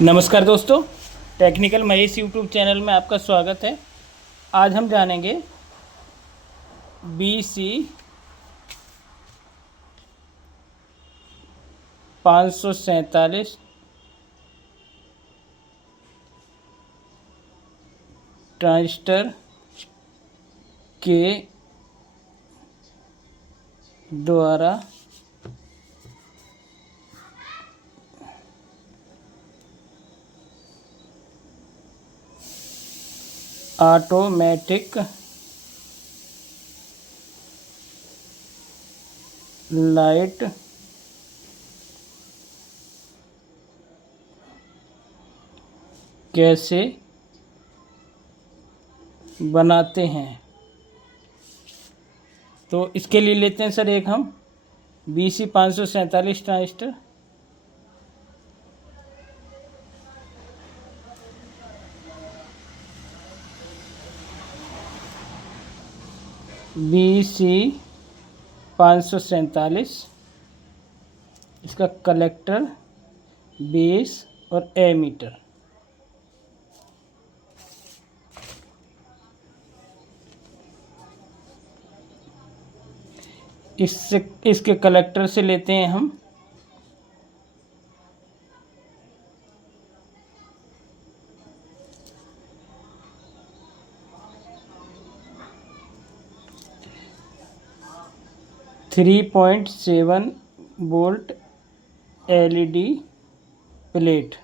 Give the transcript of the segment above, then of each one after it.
नमस्कार दोस्तों, technical Mahesh YouTube channel में आपका स्वागत है। आज हम जानेंगे BC 547 ट्रांजिस्टर के द्वारा ऑटोमेटिक लाइट कैसे बनाते हैं। तो इसके लिए लेते हैं सर एक हम BC 547 ट्रांजिस्टर। BC 547 इसका कलेक्टर, बेस और एमीटर। इसके कलेक्टर से लेते हैं हम 3.7 वोल्ट LED प्लेट।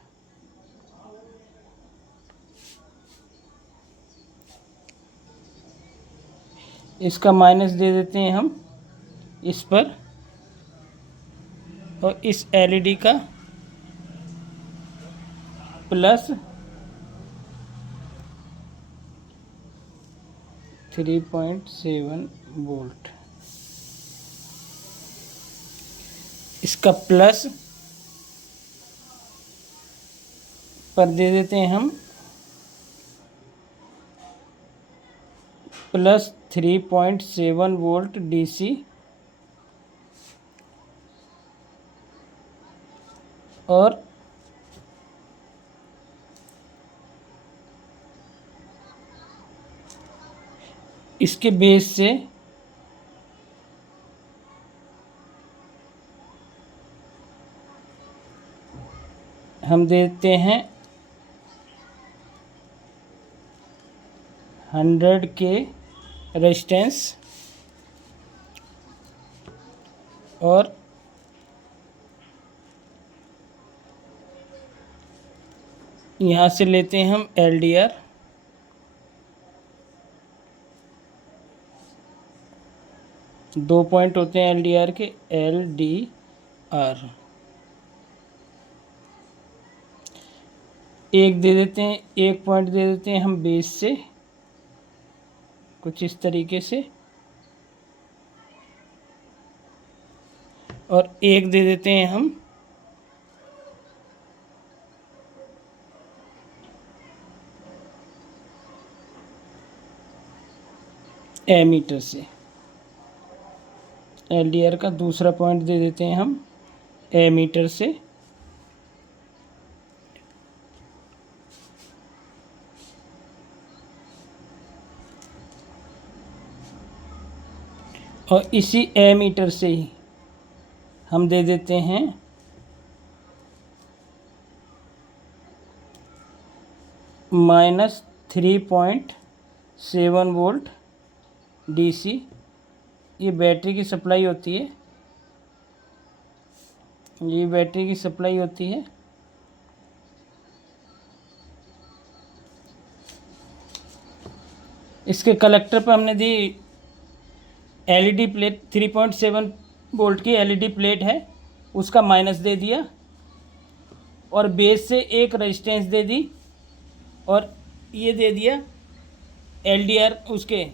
इसका माइनस दे देते हैं हम इस पर, और इस LED का प्लस 3.7 वोल्ट। इसका प्लस पर दे देते हैं हम प्लस 3.7 वोल्ट DC, और इसके बेस से हम देते हैं 100 के रेजिस्टेंस, और यहाँ से लेते हैं हम LDR। दो पॉइंट होते हैं LDR के, LDR। एक दे देते हैं, एक पॉइंट दे देते हैं हम बेस से, कुछ इस तरीके से, और एक दे देते हैं हम एमीटर से। LDR का दूसरा पॉइंट दे देते हैं हम एमीटर से, और इसी एमीटर से ही हम दे देते हैं -3.7 वोल्ट DC। ये बैटरी की सप्लाई होती है, ये बैटरी की सप्लाई होती है। इसके कलेक्टर पर हमने दी LED प्लेट, 3.7 वोल्ट की LED प्लेट है, उसका माइनस दे दिया, और बेस से एक रेजिस्टेंस दे दी, और ये दे दिया LDR उसके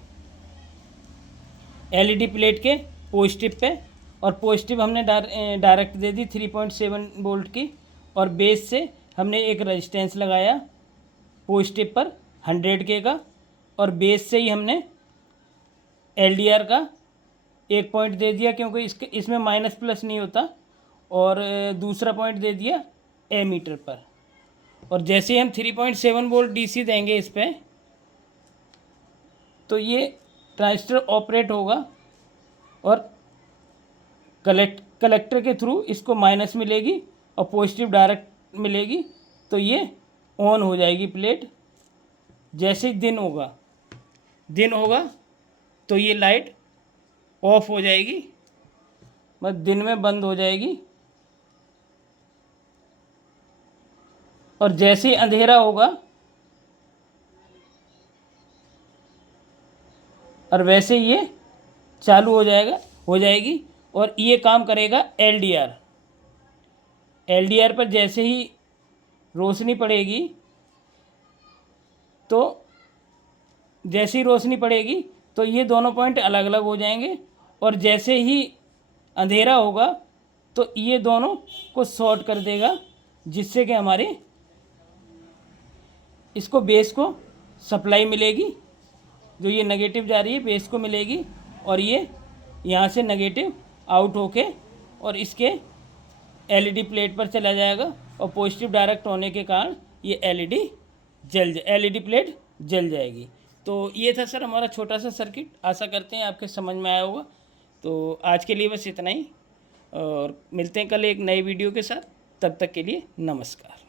LED प्लेट के पॉजिटिव पे, और पॉजिटिव हमने डायरेक्ट दे दी 3.7 वोल्ट की, और बेस से हमने एक रेजिस्टेंस लगाया पॉजिटिव पर 100 के का, और बेस से ही हमने LDR का एक पॉइंट दे दिया, क्योंकि इसमें माइनस प्लस नहीं होता, और दूसरा पॉइंट दे दिया एमीटर पर। और जैसे ही हम 3.7 वोल्ट डीसी देंगे इस पर, तो ये ट्रांजिस्टर ऑपरेट होगा और कलेक्टर के थ्रू इसको माइनस मिलेगी और पॉजिटिव डायरेक्ट मिलेगी, तो ये ऑन हो जाएगी प्लेट। जैसे ही दिन होगा तो ये लाइट ऑफ हो जाएगी, मतलब दिन में बंद हो जाएगी। और जैसे ही अंधेरा होगा और वैसे ये चालू हो जाएगी। और ये काम करेगा एलडीआर पर जैसे ही रोशनी पड़ेगी, तो जैसे ही रोशनी पड़ेगी तो ये दोनों पॉइंट अलग अलग हो जाएंगे, और जैसे ही अंधेरा होगा तो ये दोनों को शॉर्ट कर देगा, जिससे कि हमारे इसको बेस को सप्लाई मिलेगी। जो ये नेगेटिव जा रही है बेस को मिलेगी, और ये यहाँ से नेगेटिव आउट होके और इसके एलईडी प्लेट पर चला जाएगा, और पॉजिटिव डायरेक्ट होने के कारण ये एलईडी प्लेट जल जाएगी। तो ये था सर हमारा छोटा सा सर्किट। आशा करते हैं आपके समझ में आया होगा। तो आज के लिए बस इतना ही, और मिलते हैं कल एक नए वीडियो के साथ। तब तक के लिए नमस्कार।